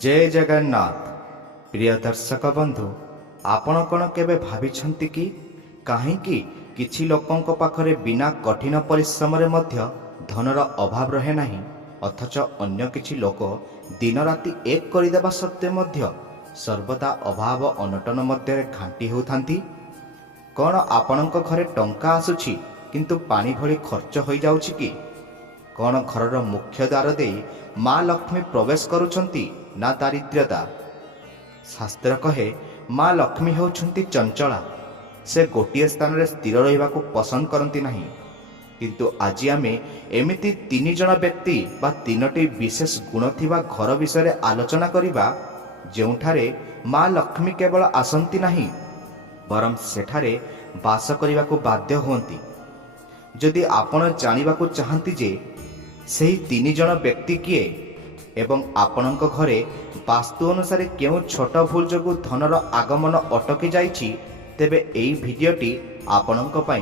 जय जगन्नाथ। प्रिय दर्शक बंधु, आपण कौन केबे भाविछंती कि कहीं किछि लोकंक पाखरे बिना कठिन परिश्रम रे मध्य धनर अभाव रहे नहीं, अथच अन्य किछि लोक दिन राति एक करदेवा सत्वे मध्य सर्वदा अभाव अनटन मध्य घांटी होउथांती। कौन आपणक घरे टंका आसुछि किंतु पानी भली खर्च हो जाउछि कि? कौन घरर मुख्य द्वार दे माँ लक्ष्मी प्रवेश करुछंती ना दारिद्र्यता? शास्त्र कहे माँ लक्ष्मी होउछंती चंचला, से गोटे स्थान रे स्थिर रहिबाकु पसंद करती नहीं। किंतु आज आमे एमिति तीन जन व्यक्ति बा तीनोटी विशेष गुण थिबा घर विषय आलोचना करिबा, जेउठारे माँ लक्ष्मी केवल आसंती नहीं बरम सेठारे बास करिबाकु बाध्य हुअंती। जदि आपण जानिबाकु चाहंती जे सेही तीन जन व्यक्ति किए एवं आपणक घरे वास्तु अनुसार केउ छोट भूल जोगु धनर आगमन अटकी जाइछि, तेबे एई भिडियोटी आपणक पई।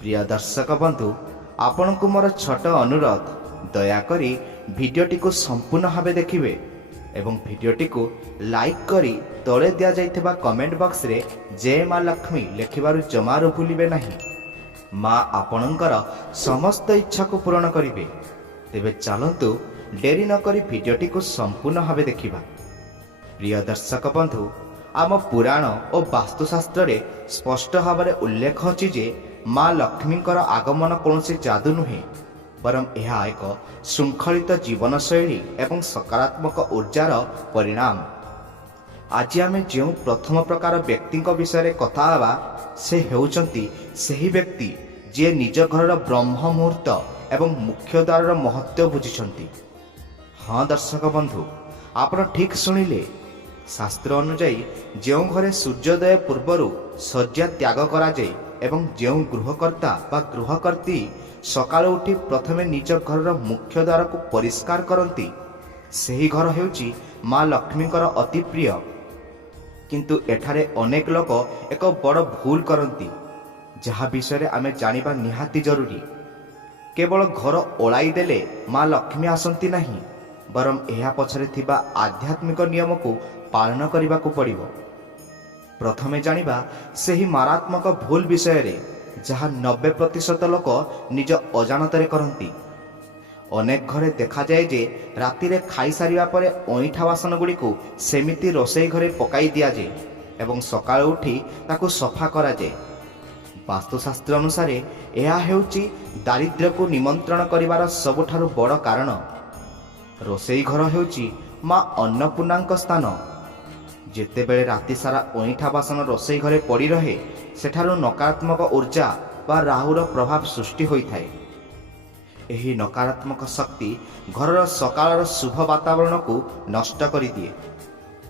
प्रिय दर्शक बंधु, आपणकु मोर छोट अनुरोध, दयाकरी भिडियोटी को संपूर्ण भावे देखिबे एवं भिडियोटी को लाइक करी तले दिया जाइथिबा कमेंट बॉक्स रे जय माँ लक्ष्मी लेखिबारु जमारू भूलिबे नहीं। माँ आपणकर समस्त इच्छा को पूर्ण करिवे। तेबे चलंतु डेरी न करी भिडियोटी को संपूर्ण भावे देखिबा। प्रिय दर्शक बंधु, आम पुराण और वास्तुशास्त्र रे स्पष्ट भाव में उल्लेख अछि जे माँ लक्ष्मीकर आगमन कौनसी जादू नुहे, बरम यह एक श्रृंखलित जीवनशैली एवं सकारात्मक ऊर्जार परिणाम। आज आमे जो प्रथम प्रकार व्यक्ति विषय कथा हेबा, से हेउचंती सही व्यक्ति जे निज घर ब्रह्म मुहूर्त एवं मुख्य द्वार महत्व बुझिछंती। हाँ दर्शक बंधु, आपण ठीक शुणिले। शास्त्र अनुसार जो घरे सूर्योदय पूर्वर शଯ୍ୟା त्याग करा जाए एवं जो गृहकर्ता बा गृहकर्ती सकाळ उठी प्रथमे निज घर मुख्य द्वार को परिष्कार करती, सही घर हेउची माँ लक्ष्मीकर अति प्रिय। किंतु एठारे अनेक लोक एक बड़ भूल करती, जहा विषय आमे जानिबा निहाती जरूरी। केवल घर ओलाई देले माँ लक्ष्मी आसंती नहीं, बरम एहा पछरे थिबा आध्यात्मिक नियम को पालन करने को पड़िबो। प्रथमे जानिबा सेही मारात्मक भूल विषय रे जहा 90% लोक निज अजाणतरे करती। अनेक घरे देखा जाए जे राति रे खाई सारिबा परे अईठा बासन गुडी को सेमिति रोसई घरे पकाई दिया जाए एवं सकाळ उठी ताकू सफा करा जाए। वास्तुशास्त्र अनुसार यह हेउची दारिद्र्य को निमंत्रण करिवार सबुठारु बड़ कारण। रोसई घर हेउची माँ अन्नपूर्णांक स्थान। जेतेबेले राति सारा अईठा बासन रोसई घरे पड़ी रहे, सेठारु नकारात्मक ऊर्जा बा राहुर प्रभाव सृष्टि होइथाए। एही नकारात्मक शक्ति घरर सकाळर शुभ वातावरण को नष्ट करि दिए।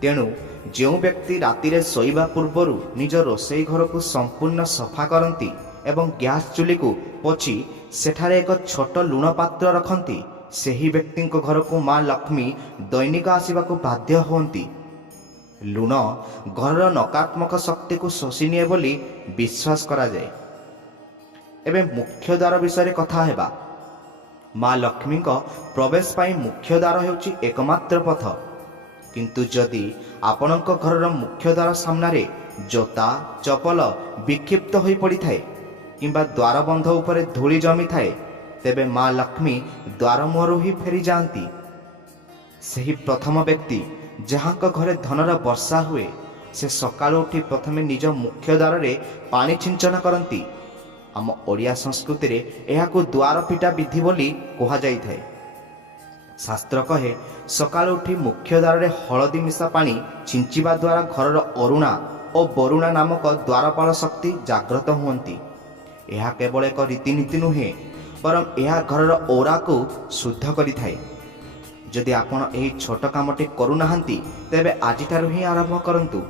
तेणु जो व्यक्ति राति रे सोइबा पूर्वरु निज रोसई घर को संपूर्ण सफा करती एवं गैस चुली को पोछि सेठारे एक छोट लुण पात्र रखती, सेही व्यक्ति घर को माँ लक्ष्मी दैनिक आसवा को बाध्य होती। लुण घरर नकारात्मक शक्ति को शोषि निए बोली विश्वास करा जाए। एबे मुख्य द्वार विषय कथा हेबा। माँ लक्ष्मी प्रवेश पाई मुख्य द्वार हेउची एकमात्र पथ। किंतु जदि आपणक घरर मुख्य द्वार सामने जोता चपल विक्षिप्त हो पड़ी थाए किंबा द्वार बंध उपरे धूली जमी थाए, तेबे माँ लक्ष्मी द्वार मुहरु ही फेरी जाती। सही प्रथम व्यक्ति जहांक घरे धनर वर्षा हुए, से सकाळ उठी प्रथमे निज मुख्य द्वार रे पानी छिंचन करती। आम ओडिया संस्कृति रे एहाकु द्वार पिटा विधि बोली कहा जाई थाए। शास्त्र कहे सकाळ उठी मुख्य द्वार रे हळदी मिसा पानी छिंचिबा द्वारा घरर अरुणा और बरुणा नामक द्वारपाल शक्ति जागृत हुअंती। यह केवल एक रीतिनीति नुहे, बरम यह घरर ओरा को शुद्ध करि थाए। जदि आपण एही छोट कामटी करूनाहांती, तेबे आजिठारु ही आरंभ करंतु।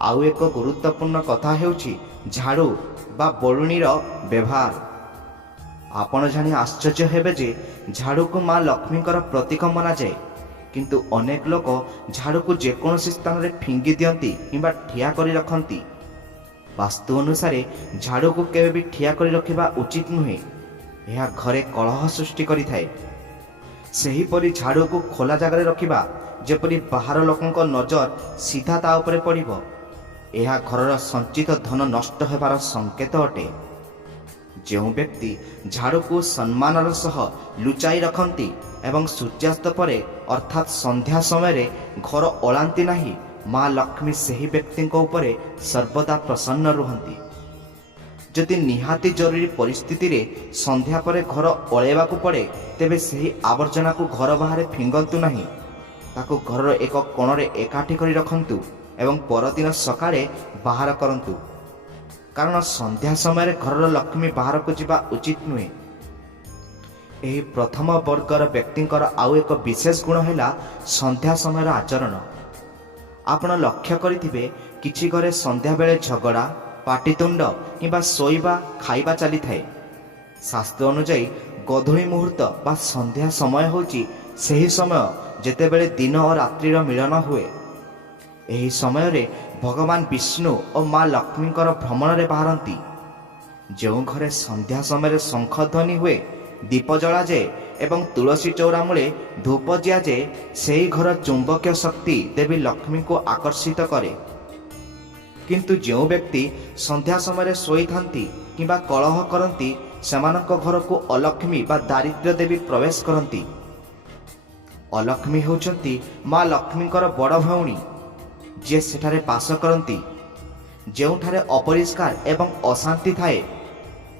आउ एक गुरुत्वपूर्ण कथा हेउची झाड़ू बा बरुणीर व्यवहार। आपण जानी आश्चर्य हेबे जे झाड़ू को माँ लक्ष्मीकर प्रतीक मना जाए, किंतु अनेक लोक झाड़ू को जेकोसी स्थान रे फिंगी दियंती किंबा ठिया करी रखंती। वास्तु अनुसार झाड़ू को केबे भी ठिया करी रखिबा उचित नुहे, यह घरे कलह सृष्टि करि थाए। सेहीपरि झाड़ू को खोला जगह रखिबा ଯେପରି ବାହାର ଲୋକଙ୍କ ନଜର ସିଧା ତା ଉପରେ ପଡ଼ିବ, ଏହା ଘରର ସଞ୍ଚିତ ଧନ ନଷ୍ଟ ହେବାର ସଂକେତ ଅଟେ। ଯେଉଁ ବ୍ୟକ୍ତି ଝାଡ଼ୁକୁ ସମ୍ମାନର ସହ ଲୁଚାଇ ରଖନ୍ତି ଏବଂ ସୂର୍ଯ୍ୟାସ୍ତ ପରେ ଅର୍ଥାତ୍ ସନ୍ଧ୍ୟା ସମୟରେ ଘର ଓଳାନ୍ତି ନାହିଁ, ମା ଲକ୍ଷ୍ମୀ ସେହି ବ୍ୟକ୍ତିଙ୍କ ଉପରେ ସର୍ବଦା ପ୍ରସନ୍ନ ରୁହନ୍ତି। ଯଦି ନିହାତି ଜରୁରୀ ପରିସ୍ଥିତିରେ ସନ୍ଧ୍ୟା ପରେ ଘର ଓଳାଇବାକୁ ପଡ଼େ, ତେବେ ସେହି ଆବର୍ଜନାକୁ ଘର ବାହାରେ ଫିଙ୍ଗନ୍ତୁ ନାହିଁ। ତାକୁ ଘରର ଏକ କୋଣରେ ଏକାଠି କରି ରଖନ୍ତୁ ଏବଂ ପରଦିନ ସକାଳେ ବାହାର କରନ୍ତୁ, କାରଣ ସନ୍ଧ୍ୟା ସମୟରେ ଘରର ଲକ୍ଷ୍ମୀ ବାହାରକୁ ଯିବା ଉଚିତ ନୁହେଁ। ଏହି ପ୍ରଥମ ବର୍ଗର ବ୍ୟକ୍ତିଙ୍କର ଆଉ ଏକ ବିଶେଷ ଗୁଣ ହେଲା ସନ୍ଧ୍ୟା ସମୟର ଆଚରଣ। ଆପଣ ଲକ୍ଷ୍ୟ କରିଥିବେ କିଛି ଘରେ ସନ୍ଧ୍ୟାବେଳେ ଝଗଡ଼ା, ପାଟିତୁଣ୍ଡ କିମ୍ବା ଶୋଇବା ଖାଇବା ଚାଲିଥାଏ। ଶାସ୍ତ୍ର ଅନୁଯାୟୀ ଗୋଧୂଳି ମୁହୂର୍ତ୍ତ ବା ସନ୍ଧ୍ୟା ସମୟ ହେଉଛି ସେହି ସମୟ ଯେତେବେଳେ ଦିନ ଓ ରାତ୍ରିର ମିଳନ ହୁଏ। ଏହି ସମୟରେ ଭଗବାନ ବିଷ୍ଣୁ ଓ ମା ଲକ୍ଷ୍ମୀଙ୍କର ଭ୍ରମଣରେ ବାହାରନ୍ତି। ଯେଉଁ ଘରେ ସନ୍ଧ୍ୟା ସମୟରେ ଶଙ୍ଖ ଧ୍ୱନି ହୁଏ, ଦୀପ ଜଳାଯାଏ ଏବଂ ତୁଳସୀ ଚଉରା ମୂଳେ ଧୂପ ଦିଆଯାଏ, ସେହି ଘର ଚୁମ୍ବକୀୟ ଶକ୍ତି ଦେବୀ ଲକ୍ଷ୍ମୀଙ୍କୁ ଆକର୍ଷିତ କରେ। କିନ୍ତୁ ଯେଉଁ ବ୍ୟକ୍ତି ସନ୍ଧ୍ୟା ସମୟରେ ଶୋଇଥାନ୍ତି କିମ୍ବା କଳହ କରନ୍ତି, ସେମାନଙ୍କ ଘରକୁ ଅଲକ୍ଷ୍ମୀ ବା ଦାରିଦ୍ର୍ୟ ଦେବୀ ପ୍ରବେଶ କରନ୍ତି। ଅଲକ୍ଷ୍ମୀ ହେଉଛନ୍ତି ମା ଲକ୍ଷ୍ମୀଙ୍କର ବଡ଼ ଭଉଣୀ, ଯିଏ ସେଠାରେ ବାସ କରନ୍ତି, ଯେଉଁଠାରେ ଅପରିଷ୍କାର ଏବଂ ଅଶାନ୍ତି ଥାଏ।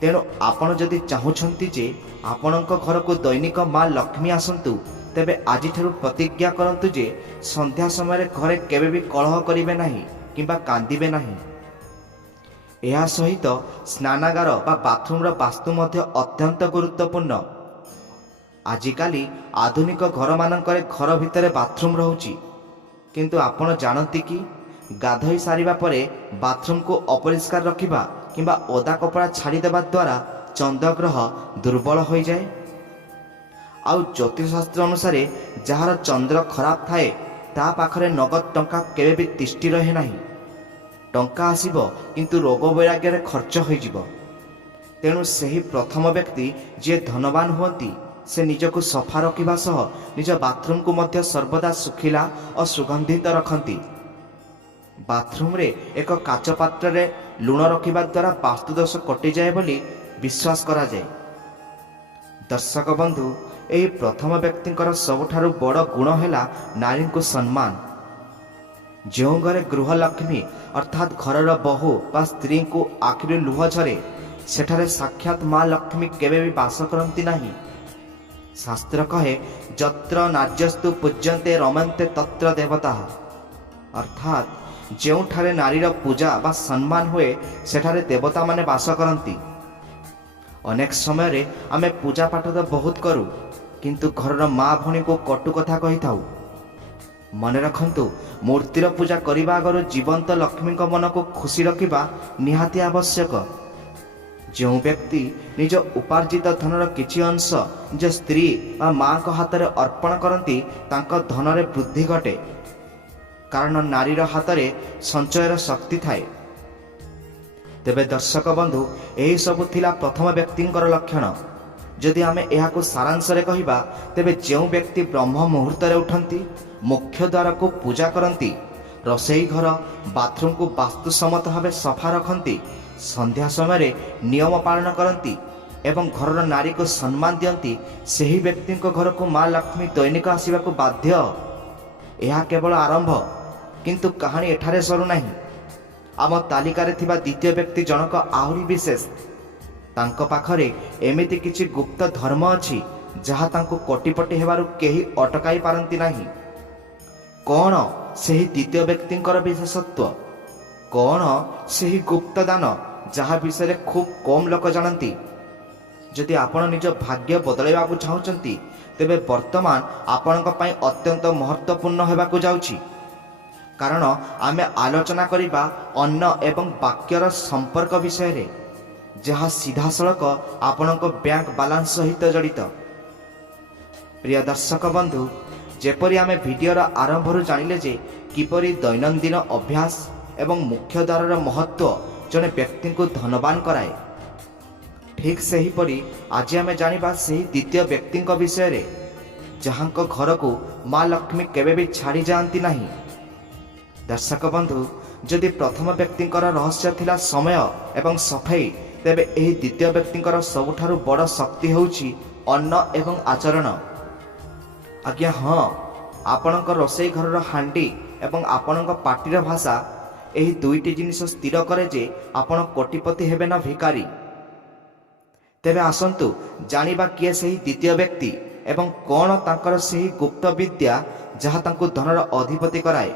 ତେଣୁ ଆପଣ ଯଦି ଚାହୁଁଛନ୍ତି ଯେ ଆପଣଙ୍କ ଘରକୁ ଦୈନିକ ମା ଲକ୍ଷ୍ମୀ ଆସନ୍ତୁ, ତେବେ ଆଜିଠାରୁ ପ୍ରତିଜ୍ଞା କରନ୍ତୁ ଯେ ସନ୍ଧ୍ୟା ସମୟରେ ଘରେ କେବେ ବି କଳହ କରିବେ ନାହିଁ କିମ୍ବା କାନ୍ଦିବେ ନାହିଁ। ଏହା ସହିତ ସ୍ନାନାଗାର ବା ବାଥରୁମର ବାସ୍ତୁ ମଧ୍ୟ ଅତ୍ୟନ୍ତ ଗୁରୁତ୍ୱପୂର୍ଣ୍ଣ। ଆଜିକାଲି ଆଧୁନିକ ଘରମାନଙ୍କରେ ଘର ଭିତରେ ବାଥରୁମ୍ ରହୁଛି, କିନ୍ତୁ ଆପଣ ଜାଣନ୍ତି କି ଗାଧୋଇ ସାରିବା ପରେ ବାଥରୁମକୁ ଅପରିଷ୍କାର ରଖିବା କିମ୍ବା ଓଦା କପଡ଼ା ଛାଡ଼ିଦେବା ଦ୍ୱାରା ଚନ୍ଦ୍ରଗ୍ରହ ଦୁର୍ବଳ ହୋଇଯାଏ। ଆଉ ଜ୍ୟୋତିଷଶାସ୍ତ୍ର ଅନୁସାରେ ଯାହାର ଚନ୍ଦ୍ର ଖରାପ ଥାଏ, ତା ପାଖରେ ନଗଦ ଟଙ୍କା କେବେ ବି ତିଷ୍ଠି ରହେ ନାହିଁ। ଟଙ୍କା ଆସିବ କିନ୍ତୁ ରୋଗ ବୈରାଗ୍ୟରେ ଖର୍ଚ୍ଚ ହୋଇଯିବ। ତେଣୁ ସେହି ପ୍ରଥମ ବ୍ୟକ୍ତି ଯିଏ ଧନବାନ ହୁଅନ୍ତି, ସେ ନିଜକୁ ସଫା ରଖିବା ସହ ନିଜ ବାଥରୁମକୁ ମଧ୍ୟ ସର୍ବଦା ଶୁଖିଲା ଓ ସୁଗନ୍ଧିତ ରଖନ୍ତି। ବାଥରୁମରେ ଏକ କାଚ ପାତ୍ରରେ ଲୁଣ ରଖିବା ଦ୍ୱାରା ବାସ୍ତୁଦୋଷ କଟିଯାଏ ବୋଲି ବିଶ୍ୱାସ କରାଯାଏ। ଦର୍ଶକ ବନ୍ଧୁ, ଏହି ପ୍ରଥମ ବ୍ୟକ୍ତିଙ୍କର ସବୁଠାରୁ ବଡ଼ ଗୁଣ ହେଲା ନାରୀଙ୍କୁ ସମ୍ମାନ। ଯେଉଁ ଘରେ ଗୃହଲକ୍ଷ୍ମୀ ଅର୍ଥାତ୍ ଘରର ବୋହୂ ବା ସ୍ତ୍ରୀଙ୍କୁ ଆଖିରୁ ଲୁହ ଝରେ, ସେଠାରେ ସାକ୍ଷାତ ମା ଲକ୍ଷ୍ମୀ କେବେ ବି ବାସ କରନ୍ତି ନାହିଁ। ଶାସ୍ତ୍ର କହେ, ଯତ୍ର ନାର୍ଯ୍ୟସ୍ତୁ ପୂଜ୍ୟନ୍ତେ ରମନ୍ତେ ତତ୍ର ଦେବତାଃ, ଅର୍ଥାତ୍ ଯେଉଁଠାରେ ନାରୀର ପୂଜା ବା ସମ୍ମାନ ହୁଏ, ସେଠାରେ ଦେବତାମାନେ ବାସ କରନ୍ତି। ଅନେକ ସମୟରେ ଆମେ ପୂଜା ପାଠ ତ ବହୁତ କରୁ, କିନ୍ତୁ ଘରର ମା ଭଉଣୀଙ୍କୁ କଟୁ କଥା କହିଥାଉ। ମନେ ରଖନ୍ତୁ, ମୂର୍ତ୍ତିର ପୂଜା କରିବା ଆଗରୁ ଜୀବନ୍ତ ଲକ୍ଷ୍ମୀଙ୍କ ମନକୁ ଖୁସି ରଖିବା ନିହାତି ଆବଶ୍ୟକ। ଯେଉଁ ବ୍ୟକ୍ତି ନିଜ ଉପାର୍ଜିତ ଧନର କିଛି ଅଂଶ ନିଜ ସ୍ତ୍ରୀ ବା ମାଙ୍କ ହାତରେ ଅର୍ପଣ କରନ୍ତି, ତାଙ୍କ ଧନରେ ବୃଦ୍ଧି ଘଟେ, କାରଣ ନାରୀର ହାତରେ ସଞ୍ଚୟର ଶକ୍ତି ଥାଏ। ତେବେ ଦର୍ଶକ ବନ୍ଧୁ, ଏହିସବୁ ଥିଲା ପ୍ରଥମ ବ୍ୟକ୍ତିଙ୍କର ଲକ୍ଷଣ। ଯଦି ଆମେ ଏହାକୁ ସାରାଂଶରେ କହିବା, ତେବେ ଯେଉଁ ବ୍ୟକ୍ତି ବ୍ରହ୍ମ ମୁହୂର୍ତ୍ତରେ ଉଠନ୍ତି, ମୁଖ୍ୟ ଦ୍ୱାରକୁ ପୂଜା କରନ୍ତି, ରୋଷେଇ ଘର ବାଥରୁମକୁ ବାସ୍ତୁସମ୍ମତ ଭାବେ ସଫା ରଖନ୍ତି, ସନ୍ଧ୍ୟା ସମୟରେ ନିୟମ ପାଳନ କରନ୍ତି ଏବଂ ଘରର ନାରୀକୁ ସମ୍ମାନ ଦିଅନ୍ତି, ସେହି ବ୍ୟକ୍ତିଙ୍କ ଘରକୁ ମା ଲକ୍ଷ୍ମୀ ଦୈନିକ ଆସିବାକୁ ବାଧ୍ୟ। ଏହା କେବଳ ଆରମ୍ଭ, କିନ୍ତୁ କାହାଣୀ ଏଠାରେ ସରୁନାହିଁ। ଆମ ତାଲିକାରେ ଥିବା ଦ୍ୱିତୀୟ ବ୍ୟକ୍ତି ଜଣକ ଆହୁରି ବିଶେଷ। ତାଙ୍କ ପାଖରେ ଏମିତି କିଛି ଗୁପ୍ତ ଧର୍ମ ଅଛି, ଯାହା ତାଙ୍କୁ କୋଟିପତି ହେବାରୁ କେହି ଅଟକାଇ ପାରନ୍ତି ନାହିଁ। କ'ଣ ସେହି ଦ୍ୱିତୀୟ ବ୍ୟକ୍ତିଙ୍କର ବିଶେଷତ୍ୱ? କ'ଣ ସେହି ଗୁପ୍ତ ଦାନ ଯାହା ବିଷୟରେ ଖୁବ୍ କମ୍ ଲୋକ ଜାଣନ୍ତି? ଯଦି ଆପଣ ନିଜ ଭାଗ୍ୟ ବଦଳାଇବାକୁ ଚାହୁଁଛନ୍ତି, ତେବେ ବର୍ତ୍ତମାନ ଆପଣଙ୍କ ପାଇଁ ଅତ୍ୟନ୍ତ ମହତ୍ତ୍ୱପୂର୍ଣ୍ଣ ହେବାକୁ ଯାଉଛି। କାରଣ ଆମେ ଆଲୋଚନା କରିବା ଅନ୍ନ ଏବଂ ବାକ୍ୟର ସମ୍ପର୍କ ବିଷୟରେ, ଯାହା ସିଧାସଳଖ ଆପଣଙ୍କ ବ୍ୟାଙ୍କ ବାଲାନ୍ସ ସହିତ ଜଡ଼ିତ। ପ୍ରିୟ ଦର୍ଶକ ବନ୍ଧୁ, ଯେପରି ଆମେ ଭିଡ଼ିଓର ଆରମ୍ଭରୁ ଜାଣିଲେ ଯେ କିପରି ଦୈନନ୍ଦିନ ଅଭ୍ୟାସ ଏବଂ ମୁଖ୍ୟ ଦ୍ୱାରର ମହତ୍ତ୍ୱ ଜଣେ ବ୍ୟକ୍ତିଙ୍କୁ ଧନବାନ କରାଏ, ଠିକ୍ ସେହିପରି ଆଜି ଆମେ ଜାଣିବା ସେହି ଦ୍ୱିତୀୟ ବ୍ୟକ୍ତିଙ୍କ ବିଷୟରେ, ଯାହାଙ୍କ ଘରକୁ ମା ଲକ୍ଷ୍ମୀ କେବେ ବି ଛାଡ଼ି ଯାଆନ୍ତି ନାହିଁ। ଦର୍ଶକ ବନ୍ଧୁ, ଯଦି ପ୍ରଥମ ବ୍ୟକ୍ତିଙ୍କର ରହସ୍ୟ ଥିଲା ସମୟ ଏବଂ ସଫେଇ, ତେବେ ଏହି ଦ୍ୱିତୀୟ ବ୍ୟକ୍ତିଙ୍କର ସବୁଠାରୁ ବଡ଼ ଶକ୍ତି ହେଉଛି ଅନ୍ନ ଏବଂ ଆଚରଣ। ଆଜ୍ଞା ହଁ, ଆପଣଙ୍କ ରୋଷେଇ ଘରର ହାଣ୍ଡି ଏବଂ ଆପଣଙ୍କ ପାଟିର ଭାଷା, ଏହି ଦୁଇଟି ଜିନିଷ ସ୍ଥିର କରେ ଯେ ଆପଣ କୋଟିପତି ହେବେ ନା ଭିକାରୀ। ତେବେ ଆସନ୍ତୁ ଜାଣିବା କିଏ ସେହି ଦ୍ୱିତୀୟ ବ୍ୟକ୍ତି ଏବଂ କ'ଣ ତାଙ୍କର ସେହି ଗୁପ୍ତ ବିଦ୍ୟା ଯାହା ତାଙ୍କୁ ଧନର ଅଧିପତି କରାଏ।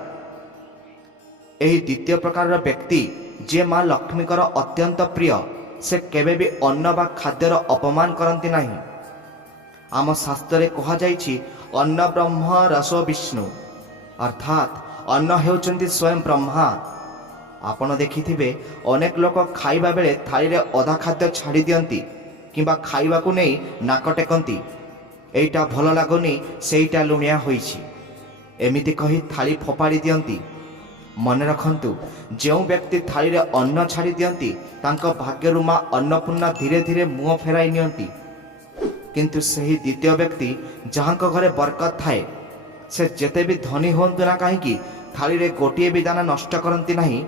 ଏହି ଦ୍ୱିତୀୟ ପ୍ରକାରର ବ୍ୟକ୍ତି ଯିଏ ମା ଲକ୍ଷ୍ମୀଙ୍କର ଅତ୍ୟନ୍ତ ପ୍ରିୟ, ସେ କେବେ ବି ଅନ୍ନ ବା ଖାଦ୍ୟର ଅପମାନ କରନ୍ତି ନାହିଁ। ଆମ ଶାସ୍ତ୍ରରେ କୁହାଯାଇଛି ଅନ୍ନ ବ୍ରହ୍ମ ରସୋ ବିଷ୍ଣୁ, ଅର୍ଥାତ୍ ଅନ୍ନ ହେଉଛନ୍ତି ସ୍ୱୟଂ ବ୍ରହ୍ମା। ଆପଣ ଦେଖିଥିବେ ଅନେକ ଲୋକ ଖାଇବା ବେଳେ ଥାଳିରେ ଅଧା ଖାଦ୍ୟ ଛାଡ଼ି ଦିଅନ୍ତି କିମ୍ବା ଖାଇବାକୁ ନେଇ ନାକ ଟେକନ୍ତି। ଏଇଟା ଭଲ ଲାଗୁନି, ସେଇଟା ଲୁଣିଆ ହୋଇଛି, ଏମିତି କହି ଥାଳି ଫୋପାଡ଼ି ଦିଅନ୍ତି। ମନେ ରଖନ୍ତୁ, ଯେଉଁ ବ୍ୟକ୍ତି ଥାଳିରେ ଅନ୍ନ ଛାଡ଼ି ଦିଅନ୍ତି ତାଙ୍କ ଭାଗ୍ୟରୁ ମା ଅନ୍ନପୂର୍ଣ୍ଣା ଧୀରେ ଧୀରେ ମୁହଁ ଫେରାଇ ନିଅନ୍ତି। କିନ୍ତୁ ସେହି ଦ୍ୱିତୀୟ ବ୍ୟକ୍ତି ଯାହାଙ୍କ ଘରେ ବରକତ ଥାଏ, ସେ ଯେତେ ବି ଧନୀ ହୁଅନ୍ତୁ ନା କାହିଁକି ଥାଳିରେ ଗୋଟିଏ ବି ଦାନା ନଷ୍ଟ କରନ୍ତି ନାହିଁ।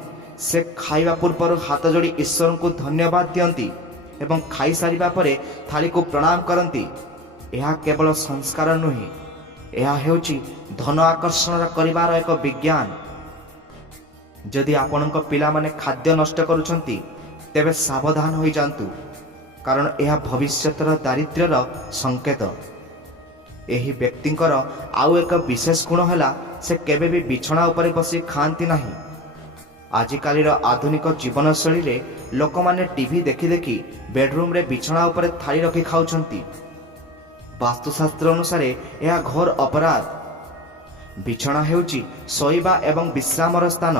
ସେ ଖାଇବା ପୂର୍ବରୁ ହାତ ଯୋଡ଼ି ଈଶ୍ୱରଙ୍କୁ ଧନ୍ୟବାଦ ଦିଅନ୍ତି ଏବଂ ଖାଇସାରିବା ପରେ ଥାଳିକୁ ପ୍ରଣାମ କରନ୍ତି। ଏହା କେବଳ ସଂସ୍କାର ନୁହେଁ, ଏହା ହେଉଛି ଧନ ଆକର୍ଷଣ କରିବାର ଏକ ବିଜ୍ଞାନ। ଯଦି ଆପଣଙ୍କ ପିଲାମାନେ ଖାଦ୍ୟ ନଷ୍ଟ କରୁଛନ୍ତି, ତେବେ ସାବଧାନ ହୋଇଯାଆନ୍ତୁ, କାରଣ ଏହା ଭବିଷ୍ୟତର ଦାରିଦ୍ର୍ୟର ସଂକେତ। ଏହି ବ୍ୟକ୍ତିଙ୍କର ଆଉ ଏକ ବିଶେଷ ଗୁଣ ହେଲା ସେ କେବେ ବି ବିଛଣା ଉପରେ ବସି ଖାଆନ୍ତି ନାହିଁ। ଆଜିକାଲିର ଆଧୁନିକ ଜୀବନଶୈଳୀରେ ଲୋକମାନେ ଟିଭି ଦେଖି ଦେଖି ବେଡରୁମ୍ରେ ବିଛଣା ଉପରେ ଥାଳି ରଖି ଖାଉଛନ୍ତି। ବାସ୍ତୁଶାସ୍ତ୍ର ଅନୁସାରେ ଏହା ଘୋର ଅପରାଧ। ବିଛଣା ହେଉଛି ଶୋଇବା ଏବଂ ବିଶ୍ରାମର ସ୍ଥାନ,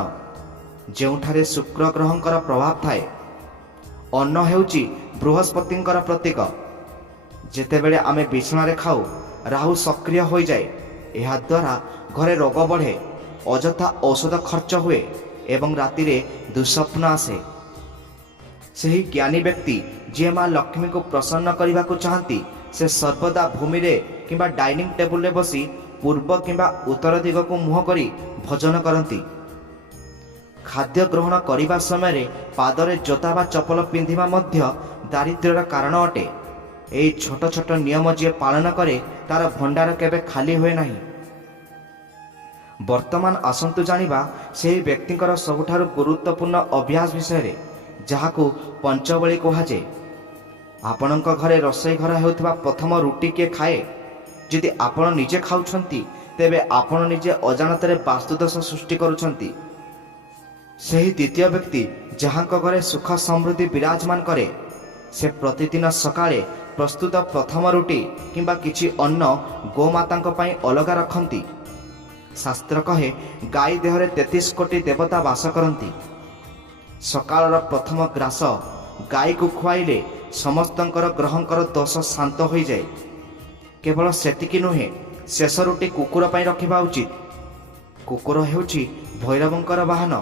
ଯେଉଁଠାରେ ଶୁକ୍ର ଗ୍ରହଙ୍କର ପ୍ରଭାବ ଥାଏ। ଅନ୍ନ ହେଉଛି ବୃହସ୍ପତିଙ୍କର ପ୍ରତୀକ। ଯେତେବେଳେ ଆମେ ବିଛଣାରେ ଖାଉ, ରାହୁ ସକ୍ରିୟ ହୋଇଯାଏ। ଏହାଦ୍ୱାରା ଘରେ ରୋଗ ବଢ଼େ, ଅଯଥା ଔଷଧ ଖର୍ଚ୍ଚ ହୁଏ ଏବଂ ରାତିରେ ଦୁଃସ୍ୱପ୍ନ ଆସେ। ସେହି ଜ୍ଞାନୀ ବ୍ୟକ୍ତି ଯିଏ ମା ଲକ୍ଷ୍ମୀଙ୍କୁ ପ୍ରସନ୍ନ କରିବାକୁ ଚାହାନ୍ତି, ସେ ସର୍ବଦା ଭୂମିରେ କିମ୍ବା ଡାଇନିଂ ଟେବୁଲରେ ବସି ପୂର୍ବ କିମ୍ବା ଉତ୍ତର ଦିଗକୁ ମୁହଁ କରି ଭଜନ କରନ୍ତି। ଖାଦ୍ୟ ଗ୍ରହଣ କରିବା ସମୟରେ ପାଦରେ ଜୋତା ବା ଚପଲ ପିନ୍ଧିବା ମଧ୍ୟ ଦାରିଦ୍ର୍ୟର କାରଣ ଅଟେ। ଏହି ଛୋଟ ଛୋଟ ନିୟମ ଯିଏ ପାଳନ କରେ, ତାର ଭଣ୍ଡାର କେବେ ଖାଲି ହୁଏ ନାହିଁ। ବର୍ତ୍ତମାନ ଆସନ୍ତୁ ଜାଣିବା ସେହି ବ୍ୟକ୍ତିଙ୍କର ସବୁଠାରୁ ଗୁରୁତ୍ୱପୂର୍ଣ୍ଣ ଅଭ୍ୟାସ ବିଷୟରେ, ଯାହାକୁ ପଞ୍ଚବଳୀ କୁହାଯାଏ। ଆପଣଙ୍କ ଘରେ ରୋଷେଇ ଘର ହେଉଥିବା ପ୍ରଥମ ରୁଟି କିଏ ଖାଏ? ଯଦି ଆପଣ ନିଜେ ଖାଉଛନ୍ତି, ତେବେ ଆପଣ ନିଜେ ଅଜାଣତରେ ବାସ୍ତୁଦୋଷ ସୃଷ୍ଟି କରୁଛନ୍ତି। ସେହି ଦ୍ୱିତୀୟ ବ୍ୟକ୍ତି ଯାହାଙ୍କ ଘରେ ସୁଖ ସମୃଦ୍ଧି ବିରାଜମାନ କରେ, ସେ ପ୍ରତିଦିନ ସକାଳେ ପ୍ରସ୍ତୁତ ପ୍ରଥମ ରୁଟି କିମ୍ବା କିଛି ଅନ୍ନ ଗୋମାତାଙ୍କ ପାଇଁ ଅଲଗା ରଖନ୍ତି। ଶାସ୍ତ୍ର କହେ ଗାଈ ଦେହରେ 33 କୋଟି ଦେବତା ବାସ କରନ୍ତି। ସକାଳର ପ୍ରଥମ ଗ୍ରାସ ଗାଈକୁ ଖୁଆଇଲେ ସମସ୍ତଙ୍କର ଗ୍ରହଙ୍କର ଦୋଷ ଶାନ୍ତ ହୋଇଯାଏ। କେବଳ ସେତିକି ନୁହେଁ, ଶେଷ ରୁଟି କୁକୁର ପାଇଁ ରଖିବା ଉଚିତ। କୁକୁର ହେଉଛି ଭୈରବଙ୍କର ବାହନ।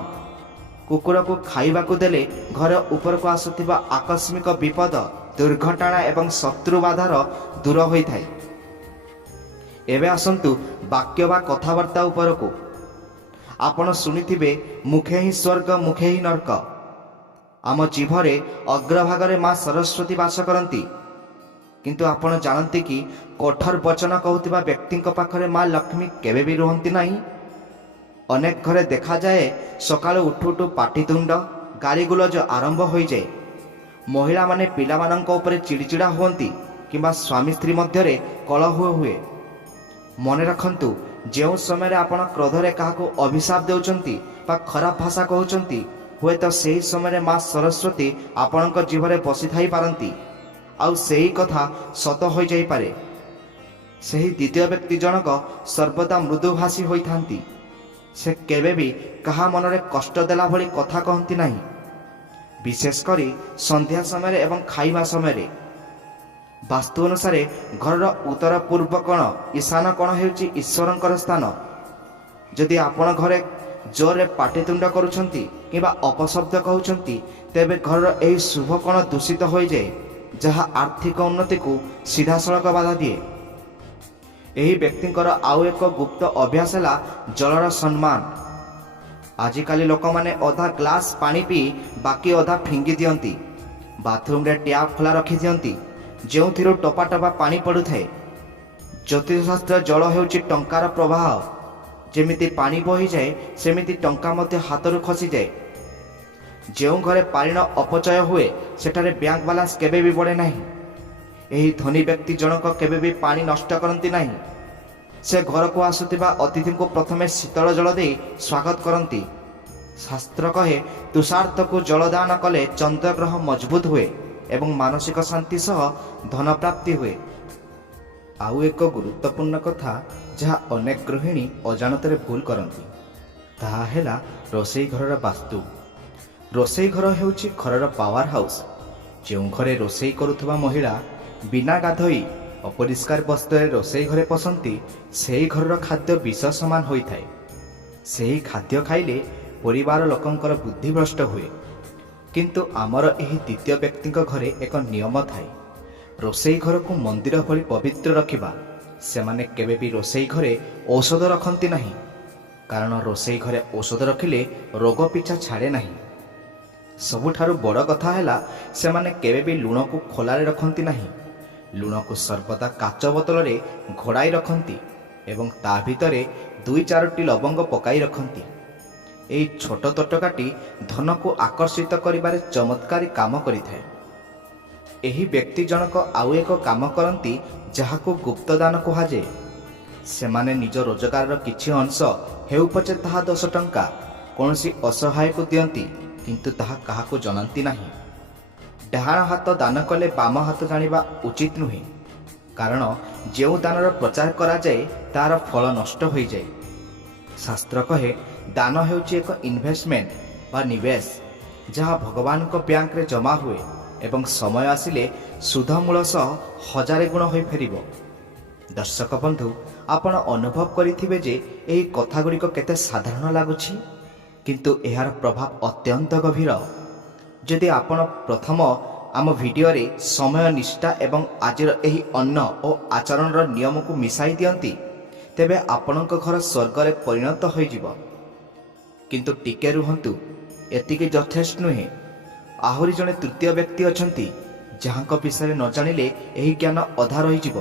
କୁକୁରକୁ ଖାଇବାକୁ ଦେଲେ ଘର ଉପରକୁ ଆସୁଥିବା ଆକସ୍ମିକ ବିପଦ, ଦୁର୍ଘଟଣା ଏବଂ ଶତ୍ରୁ ବାଧାର ଦୂର ହୋଇଥାଏ। ଏବେ ଆସନ୍ତୁ ବାକ୍ୟ ବା କଥାବାର୍ତ୍ତା ଉପରକୁ। ଆପଣ ଶୁଣିଥିବେ ମୁଖେ ହିଁ ସ୍ୱର୍ଗ ମୁଖେ ହିଁ ନର୍କ। ଆମ ଜିଭରେ ଅଗ୍ରଭାଗରେ ମା ସରସ୍ୱତୀ ବାସ କରନ୍ତି। କିନ୍ତୁ ଆପଣ ଜାଣନ୍ତି କି କଠୋର ବଚନ କହୁଥିବା ବ୍ୟକ୍ତିଙ୍କ ପାଖରେ ମା ଲକ୍ଷ୍ମୀ କେବେ ବି ରୁହନ୍ତି ନାହିଁ। ଅନେକ ଘରେ ଦେଖାଯାଏ ସକାଳୁ ଉଠୁ ଉଠୁ ପାଟିତୁଣ୍ଡ, ଗାଳିଗୁଲଜ ଆରମ୍ଭ ହୋଇଯାଏ। ମହିଳାମାନେ ପିଲାମାନଙ୍କ ଉପରେ ଚିଡ଼ିଚିଡ଼ା ହୁଅନ୍ତି କିମ୍ବା ସ୍ୱାମୀ ସ୍ତ୍ରୀ ମଧ୍ୟରେ କଳହ ହୁଏ। ମନେ ରଖନ୍ତୁ, ଯେଉଁ ସମୟରେ ଆପଣ କ୍ରୋଧରେ କାହାକୁ ଅଭିଶାପ ଦେଉଛନ୍ତି ବା ଖରାପ ଭାଷା କହୁଛନ୍ତି, ହୁଏତ ସେହି ସମୟରେ ମା ସରସ୍ୱତୀ ଆପଣଙ୍କ ଜିଭରେ ବସିଥାଇପାରନ୍ତି, ଆଉ ସେହି କଥା ସତ ହୋଇଯାଇପାରେ। ସେହି ଦ୍ୱିତୀୟ ବ୍ୟକ୍ତି ଜଣକ ସର୍ବଦା ମୃଦୁଭାଷୀ ହୋଇଥାନ୍ତି। ସେ କେବେ ବି କାହା ମନରେ କଷ୍ଟ ଦେଲା ଭଳି କଥା କହନ୍ତି ନାହିଁ, ବିଶେଷ କରି ସନ୍ଧ୍ୟା ସମୟରେ ଏବଂ ଖାଇବା ସମୟରେ। ବାସ୍ତୁ ଅନୁସାରେ ଘରର ଉତ୍ତର ପୂର୍ବ କୋଣ, ଈଶାନ କୋଣ ହେଉଛି ଈଶ୍ୱରଙ୍କର ସ୍ଥାନ। ଯଦି ଆପଣ ଘରେ ଜୋରରେ ପାଟିତୁଣ୍ଡ କରୁଛନ୍ତି କିମ୍ବା ଅପଶବ୍ଦ କହୁଛନ୍ତି, ତେବେ ଘରର ଏହି ଶୁଭ କୋଣ ଦୂଷିତ ହୋଇଯାଏ, ଯାହା ଆର୍ଥିକ ଉନ୍ନତିକୁ ସିଧାସଳଖ ବାଧା ଦିଏ। ଏହି ବ୍ୟକ୍ତିଙ୍କର ଆଉ ଏକ ଗୁପ୍ତ ଅଭ୍ୟାସ ହେଲା ଜଳର ସମ୍ମାନ। ଆଜିକାଲି ଲୋକମାନେ ଅଧା ଗ୍ଲାସ ପାଣି ପିଇ ବାକି ଅଧା ଫିଙ୍ଗି ଦିଅନ୍ତି। ବାଥରୁମରେ ଟ୍ୟାପ୍ ଖୋଲା ରଖିଦିଅନ୍ତି, ଯେଉଁଥିରୁ ଟପା ଟପା ପାଣି ପଡ଼ୁଥାଏ। ଜ୍ୟୋତିଷଶାସ୍ତ୍ର ଜଳ ହେଉଛି ଟଙ୍କାର ପ୍ରବାହ। ଯେମିତି ପାଣି ବହିଯାଏ, ସେମିତି ଟଙ୍କା ମଧ୍ୟ ହାତରୁ ଖସିଯାଏ। ଯେଉଁ ଘରେ ପାଣିର ଅପଚୟ ହୁଏ, ସେଠାରେ ବ୍ୟାଙ୍କ ବାଲାନ୍ସ କେବେ ବି ବଢ଼େ ନାହିଁ। ଏହି ଧନୀ ବ୍ୟକ୍ତି ଜଣକ କେବେ ବି ପାଣି ନଷ୍ଟ କରନ୍ତି ନାହିଁ। ସେ ଘରକୁ ଆସୁଥିବା ଅତିଥିଙ୍କୁ ପ୍ରଥମେ ଶୀତଳ ଜଳ ଦେଇ ସ୍ୱାଗତ କରନ୍ତି। ଶାସ୍ତ୍ର କହେ, ତୁଷାର୍ଥକୁ ଜଳଦାନ କଲେ ଚନ୍ଦ୍ରଗ୍ରହ ମଜବୁତ ହୁଏ ଏବଂ ମାନସିକ ଶାନ୍ତି ସହ ଧନପ୍ରାପ୍ତି ହୁଏ। ଆଉ ଏକ ଗୁରୁତ୍ୱପୂର୍ଣ୍ଣ କଥା ଯାହା ଅନେକ ଗୃହିଣୀ ଅଜାଣତରେ ଭୁଲ କରନ୍ତି, ତାହା ହେଲା ରୋଷେଇ ଘରର ବାସ୍ତୁ। ରୋଷେଇ ଘର ହେଉଛି ଘରର ପାୱାର ହାଉସ୍। ଯେଉଁ ଘରେ ରୋଷେଇ କରୁଥିବା ମହିଳା ବିନା ଗାଧୋଇ ଅପରିଷ୍କାର ବସ୍ତ୍ରରେ ରୋଷେଇ ଘରେ ପଶନ୍ତି, ସେହି ଘରର ଖାଦ୍ୟ ବିଷ ସମାନ ହୋଇଥାଏ। ସେହି ଖାଦ୍ୟ ଖାଇଲେ ପରିବାର ଲୋକଙ୍କର ବୁଦ୍ଧିଭ୍ରଷ୍ଟ ହୁଏ। କିନ୍ତୁ ଆମର ଏହି ଦ୍ୱିତୀୟ ବ୍ୟକ୍ତିଙ୍କ ଘରେ ଏକ ନିୟମ ଥାଏ, ରୋଷେଇ ଘରକୁ ମନ୍ଦିର ଭଳି ପବିତ୍ର ରଖିବା। ସେମାନେ କେବେ ବି ରୋଷେଇ ଘରେ ଔଷଧ ରଖନ୍ତି ନାହିଁ, କାରଣ ରୋଷେଇ ଘରେ ଔଷଧ ରଖିଲେ ରୋଗ ପିଛା ଛାଡ଼େ ନାହିଁ। ସବୁଠାରୁ ବଡ଼ କଥା ହେଲା, ସେମାନେ କେବେ ବି ଲୁଣକୁ ଖୋଲାରେ ରଖନ୍ତି ନାହିଁ। ଲୁଣକୁ ସର୍ବଦା କାଚ ବୋତଲରେ ଘୋଡ଼ାଇ ରଖନ୍ତି ଏବଂ ତା ଭିତରେ 2-4ଟି ଲବଙ୍ଗ ପକାଇ ରଖନ୍ତି। ଏହି ଛୋଟ ତଟକାଟି ଧନକୁ ଆକର୍ଷିତ କରିବାରେ ଚମତ୍କାରୀ କାମ କରିଥାଏ। ଏହି ବ୍ୟକ୍ତି ଜଣକ ଆଉ ଏକ କାମ କରନ୍ତି, ଯାହାକୁ ଗୁପ୍ତଦାନ କୁହାଯାଏ। ସେମାନେ ନିଜ ରୋଜଗାରର କିଛି ଅଂଶ ହେଉ ପଛେ ତାହା 10 ଟଙ୍କା କୌଣସି ଅସହାୟକୁ ଦିଅନ୍ତି, କିନ୍ତୁ ତାହା କାହାକୁ ଜଣାନ୍ତି ନାହିଁ। ଡାହାଣ ହାତ ଦାନ କଲେ ବାମ ହାତ ଜାଣିବା ଉଚିତ ନୁହେଁ, କାରଣ ଯେଉଁ ଦାନର ପ୍ରଚାର କରାଯାଏ ତାହାର ଫଳ ନଷ୍ଟ ହୋଇଯାଏ। ଶାସ୍ତ୍ର କହେ, ଦାନ ହେଉଛି ଏକ ଇନଭେଷ୍ଟମେଣ୍ଟ ବା ନିବେଶ, ଯାହା ଭଗବାନଙ୍କ ବ୍ୟାଙ୍କରେ ଜମା ହୁଏ ଏବଂ ସମୟ ଆସିଲେ ସୁଧ ମୂଳ ସହ 1000 ଗୁଣ ହୋଇ ଫେରିବ। ଦର୍ଶକ ବନ୍ଧୁ, ଆପଣ ଅନୁଭବ କରିଥିବେ ଯେ ଏହି କଥାଗୁଡ଼ିକ କେତେ ସାଧାରଣ ଲାଗୁଛି, କିନ୍ତୁ ଏହାର ପ୍ରଭାବ ଅତ୍ୟନ୍ତ ଗଭୀର। ଯଦି ଆପଣ ପ୍ରଥମ ଆମ ଭିଡ଼ିଓରେ ସମୟ, ନିଷ୍ଠା ଏବଂ ଆଜିର ଏହି ଅନ୍ନ ଓ ଆଚରଣର ନିୟମକୁ ମିଶାଇ ଦିଅନ୍ତି, ତେବେ ଆପଣଙ୍କ ଘର ସ୍ୱର୍ଗରେ ପରିଣତ ହୋଇଯିବ। କିନ୍ତୁ ଟିକେ ରୁହନ୍ତୁ, ଏତିକି ଯଥେଷ୍ଟ ନୁହେଁ। ଆହୁରି ଜଣେ ତୃତୀୟ ବ୍ୟକ୍ତି ଅଛନ୍ତି, ଯାହାଙ୍କ ବିଷୟରେ ନ ଜାଣିଲେ ଏହି ଜ୍ଞାନ ଅଧା ରହିଯିବ।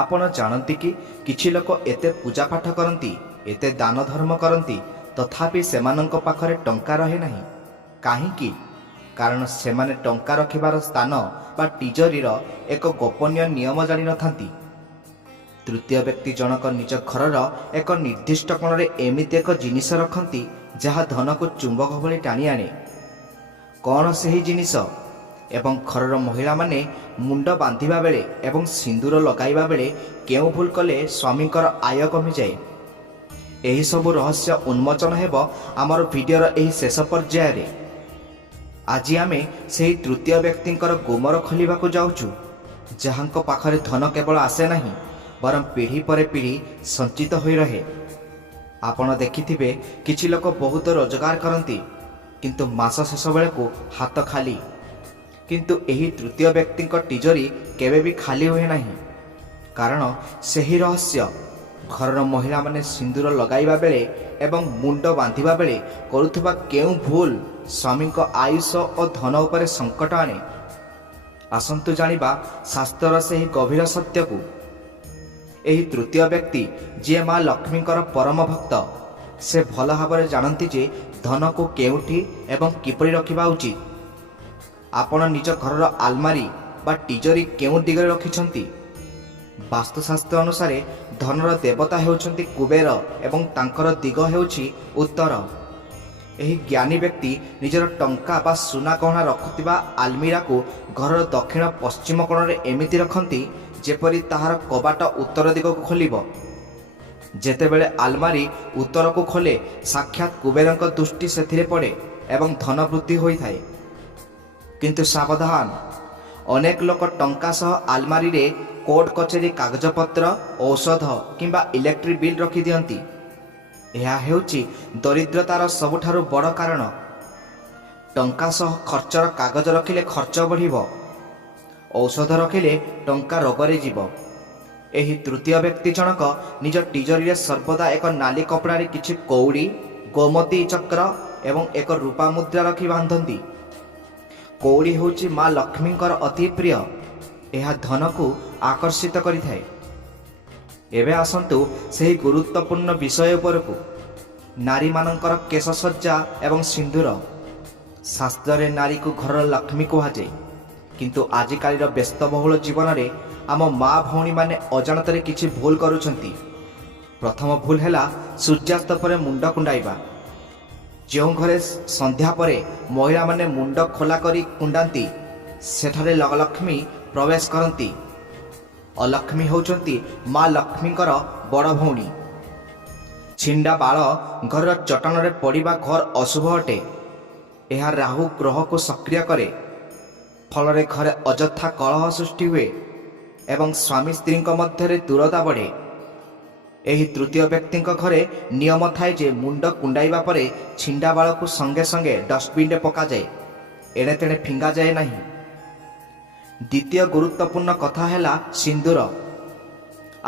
ଆପଣ ଜାଣନ୍ତି କି କିଛି ଲୋକ ଏତେ ପୂଜାପାଠ କରନ୍ତି, ଏତେ ଦାନ ଧର୍ମ କରନ୍ତି, ତଥାପି ସେମାନଙ୍କ ପାଖରେ ଟଙ୍କା ରହେ ନାହିଁ। କାହିଁକି? କାରଣ ସେମାନେ ଟଙ୍କା ରଖିବାର ସ୍ଥାନ ବା ଟିଜରିର ଏକ ଗୋପନୀୟ ନିୟମ ଜାଣିନଥାନ୍ତି। ତୃତୀୟ ବ୍ୟକ୍ତି ଜଣକ ନିଜ ଘରର ଏକ ନିର୍ଦ୍ଦିଷ୍ଟ କୋଣରେ ଏମିତି ଏକ ଜିନିଷ ରଖନ୍ତି, ଯାହା ଧନକୁ ଚୁମ୍ବକ ଭଳି ଟାଣି ଆଣେ। କ'ଣ ସେହି ଜିନିଷ? ଏବଂ ଘରର ମହିଳାମାନେ ମୁଣ୍ଡ ବାନ୍ଧିବା ବେଳେ ଏବଂ ସିନ୍ଦୁର ଲଗାଇବା ବେଳେ କେଉଁ ଭୁଲ କଲେ ସ୍ୱାମୀଙ୍କର ଆୟ କମିଯାଏ? ଏହିସବୁ ରହସ୍ୟ ଉନ୍ମୋଚନ ହେବ ଆମର ଭିଡ଼ିଓର ଏହି ଶେଷ ପର୍ଯ୍ୟାୟରେ। ଆଜି ଆମେ ସେହି ତୃତୀୟ ବ୍ୟକ୍ତିଙ୍କର ଗୁମର ଖୋଲିବାକୁ ଯାଉଛୁ, ଯାହାଙ୍କ ପାଖରେ ଧନ କେବଳ ଆସେ ନାହିଁ, ବରଂ ପିଢ଼ି ପରେ ପିଢ଼ି ସଞ୍ଚିତ ହୋଇ ରହେ। ଆପଣ ଦେଖିଥିବେ, କିଛି ଲୋକ ବହୁତ ରୋଜଗାର କରନ୍ତି, କିନ୍ତୁ ମାସ ଶେଷ ବେଳକୁ ହାତ ଖାଲି। କିନ୍ତୁ ଏହି ତୃତୀୟ ବ୍ୟକ୍ତିଙ୍କ ଟିଜରି କେବେ ବି ଖାଲି ହୁଏ ନାହିଁ, କାରଣ ସେହି ରହସ୍ୟ ଘରର ମହିଳାମାନେ ସିନ୍ଦୁର ଲଗାଇବା ବେଳେ ଏବଂ ମୁଣ୍ଡ ବାନ୍ଧିବା ବେଳେ କରୁଥିବା କେଉଁ ଭୁଲ ସ୍ୱାମୀଙ୍କ ଆୟୁଷ ଓ ଧନ ଉପରେ ସଙ୍କଟ ଆଣେ। ଆସନ୍ତୁ ଜାଣିବା ଶାସ୍ତ୍ରର ସେହି ଗଭୀର ସତ୍ୟକୁ। ଏହି ତୃତୀୟ ବ୍ୟକ୍ତି, ଯିଏ ମା ଲକ୍ଷ୍ମୀଙ୍କର ପରମ ଭକ୍ତ, ସେ ଭଲ ଭାବରେ ଜାଣନ୍ତି ଯେ ଧନକୁ କେଉଁଠି ଏବଂ କିପରି ରଖିବା ଉଚିତ। ଆପଣ ନିଜ ଘରର ଆଲମାରୀ ବା ଟିଜରି କେଉଁ ଦିଗରେ ରଖିଛନ୍ତି? ବାସ୍ତୁଶାସ୍ତ୍ର ଅନୁସାରେ ଧନର ଦେବତା ହେଉଛନ୍ତି କୁବେର ଏବଂ ତାଙ୍କର ଦିଗ ହେଉଛି ଉତ୍ତର। ଏହି ଜ୍ଞାନୀ ବ୍ୟକ୍ତି ନିଜର ଟଙ୍କା ବା ସୁନା ଗହଣା ରଖୁଥିବା ଆଲମିରାକୁ ଘରର ଦକ୍ଷିଣ ପଶ୍ଚିମ କୋଣରେ ଏମିତି ରଖନ୍ତି ଯେପରି ତାହାର କବାଟ ଉତ୍ତର ଦିଗକୁ ଖୋଲିବ। ଯେତେବେଳେ ଆଲମାରୀ ଉତ୍ତରକୁ ଖୋଲେ, ସାକ୍ଷାତ କୁବେରଙ୍କ ଦୃଷ୍ଟି ସେଥିରେ ପଡ଼େ ଏବଂ ଧନ ବୃଦ୍ଧି ହୋଇଥାଏ। କିନ୍ତୁ ସାବଧାନ, ଅନେକ ଲୋକ ଟଙ୍କା ସହ ଆଲମାରୀରେ କୋର୍ଟ କଚେରୀ କାଗଜପତ୍ର, ଔଷଧ କିମ୍ବା ଇଲେକ୍ଟ୍ରିକ୍ ବିଲ୍ ରଖିଦିଅନ୍ତି। ଏହା ହେଉଛି ଦରିଦ୍ରତାର ସବୁଠାରୁ ବଡ଼ କାରଣ। ଟଙ୍କା ସହ ଖର୍ଚ୍ଚର କାଗଜ ରଖିଲେ ଖର୍ଚ୍ଚ ବଢ଼ିବ, ଔଷଧ ରଖିଲେ ଟଙ୍କା ରୋଗରେ ଯିବ। ଏହି ତୃତୀୟ ବ୍ୟକ୍ତି ଜଣକ ନିଜ ଟିଜରିରେ ସର୍ବଦା ଏକ ନାଲି କପଡ଼ାରେ କିଛି କଉଡ଼ି, ଗୋମତୀ ଚକ୍ର ଏବଂ ଏକ ରୂପା ମୁଦ୍ରା ରଖି ବାନ୍ଧନ୍ତି। କଉଡ଼ି ହେଉଛି ମା ଲକ୍ଷ୍ମୀଙ୍କର ଅତି ପ୍ରିୟ। ଏହା ଧନକୁ ଆକର୍ଷିତ କରିଥାଏ। ଏବେ ଆସନ୍ତୁ ସେହି ଗୁରୁତ୍ୱପୂର୍ଣ୍ଣ ବିଷୟ ଉପରକୁ, ନାରୀମାନଙ୍କର କେଶସଜ୍ଜା ଏବଂ ସିନ୍ଦୁର। ଶାସ୍ତ୍ରରେ ନାରୀକୁ ଘରର ଲକ୍ଷ୍ମୀ କୁହାଯାଏ, କିନ୍ତୁ ଆଜିକାଲିର ବ୍ୟସ୍ତବହୁଳ ଜୀବନରେ ଆମ ମା ଭଉଣୀମାନେ ଅଜାଣତରେ କିଛି ଭୁଲ କରୁଛନ୍ତି। ପ୍ରଥମ ଭୁଲ ହେଲା ସୂର୍ଯ୍ୟାସ୍ତ ପରେ ମୁଣ୍ଡ କୁଣ୍ଡାଇବା। ଯେଉଁ ଘରେ ସନ୍ଧ୍ୟା ପରେ ମହିଳାମାନେ ମୁଣ୍ଡ ଖୋଲା କରି କୁଣ୍ଡାନ୍ତି, ସେଠାରେ ଲକ୍ଷ୍ମୀ ପ୍ରବେଶ କରନ୍ତି। ଅଲକ୍ଷ୍ମୀ ହେଉଛନ୍ତି ମା ଲକ୍ଷ୍ମୀଙ୍କର ବଡ଼ ଭଉଣୀ। ଛିଣ୍ଡା ବାଳ ଘରର ଚଟାଣରେ ପଡ଼ିବା ଘର ଅଶୁଭ ଅଟେ। ଏହା ରାହୁ ଗ୍ରହକୁ ସକ୍ରିୟ କରେ, ଫଳରେ ଘରେ ଅଯଥା କଳହ ସୃଷ୍ଟି ହୁଏ ଏବଂ ସ୍ୱାମୀ ସ୍ତ୍ରୀଙ୍କ ମଧ୍ୟରେ ଦୂରତା ବଢ଼େ। ଏହି ତୃତୀୟ ବ୍ୟକ୍ତିଙ୍କ ଘରେ ନିୟମ ଥାଏ ଯେ ମୁଣ୍ଡ କୁଣ୍ଡାଇବା ପରେ ଛିଣ୍ଡା ବାଳକୁ ସଙ୍ଗେ ସଙ୍ଗେ ଡଷ୍ଟବିନ୍ରେ ପକାଯାଏ, ଏଣେ ତେଣେ ଫିଙ୍ଗାଯାଏ ନାହିଁ। ଦ୍ୱିତୀୟ ଗୁରୁତ୍ୱପୂର୍ଣ୍ଣ କଥା ହେଲା ସିନ୍ଦୁର।